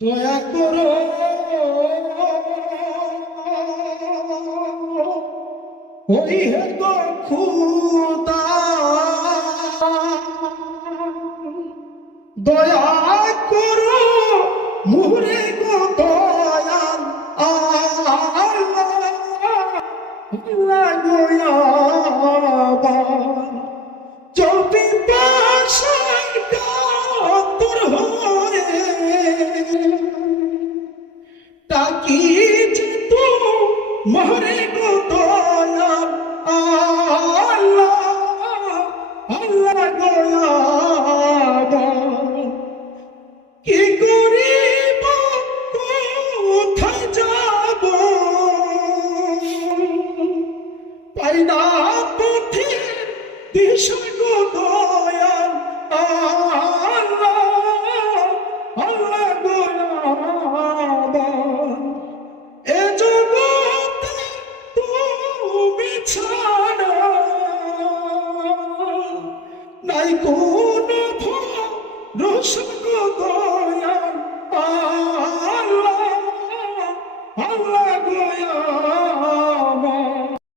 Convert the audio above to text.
দয়া করো ওই হে গো খুদা, দয়া করো মুরে গো দয়াল আল্লাহ, আল্লাহ দয়াবান চলতি পাশায় কাতর হয়ে তাকি যে তু মহরে গো দয়াল আল্লাহ, আল্লাহ দয়াবান কি করিব কোথায় যাব পাই না পথে দিশা গো দয়াল আল্লাহ, আল্লাহ দয়াবান এ জগতে তুমি ছাড়া নাই কোনো ভরসা গো